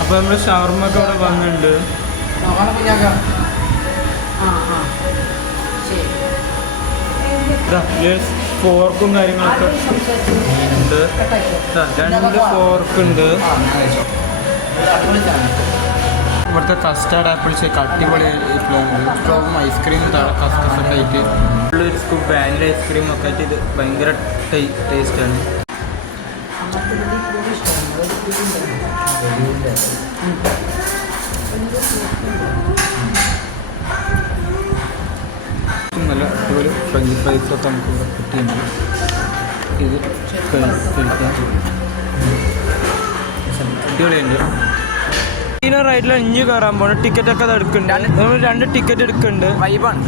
അപ്പോൾ നമ്മൾ ഷവർമ്മൊക്കെ ഇവിടെ വന്നിട്ടുണ്ട്. ഫോർക്കും കാര്യങ്ങളൊക്കെ ഉണ്ട്. 2 ഫോർക്കുണ്ട്. ഇവിടുത്തെ കസ്റ്റാർഡ് ആപ്പിൾ ഷേക്ക് അടിപൊളി സ്ട്രോബും ഐസ്ക്രീമും കസ്റ്റൊക്കെ ആയിട്ട് ഒരു സ്കൂപ്പ് വാനില ഐസ്ക്രീം ഒക്കെ ആയിട്ട് ഇത് ഭയങ്കര ടേസ്റ്റാണ്. നല്ല അടിപൊളി ഫ്രഞ്ച് ഫ്രൈസൊക്കെ നമുക്ക് ഇവിടെ കിട്ടിയിട്ടുണ്ട്. ഇത് കഴിക്കാം. അടിപൊളിയുണ്ട്. റൈഡിൽ ഇഞ്ഞ് കയറാൻ പോകണം. ടിക്കറ്റൊക്കെ അത് എടുക്കുന്നുണ്ട്. നമ്മൾ 2 ടിക്കറ്റ് എടുക്കുന്നുണ്ട്. വൈബാണ്.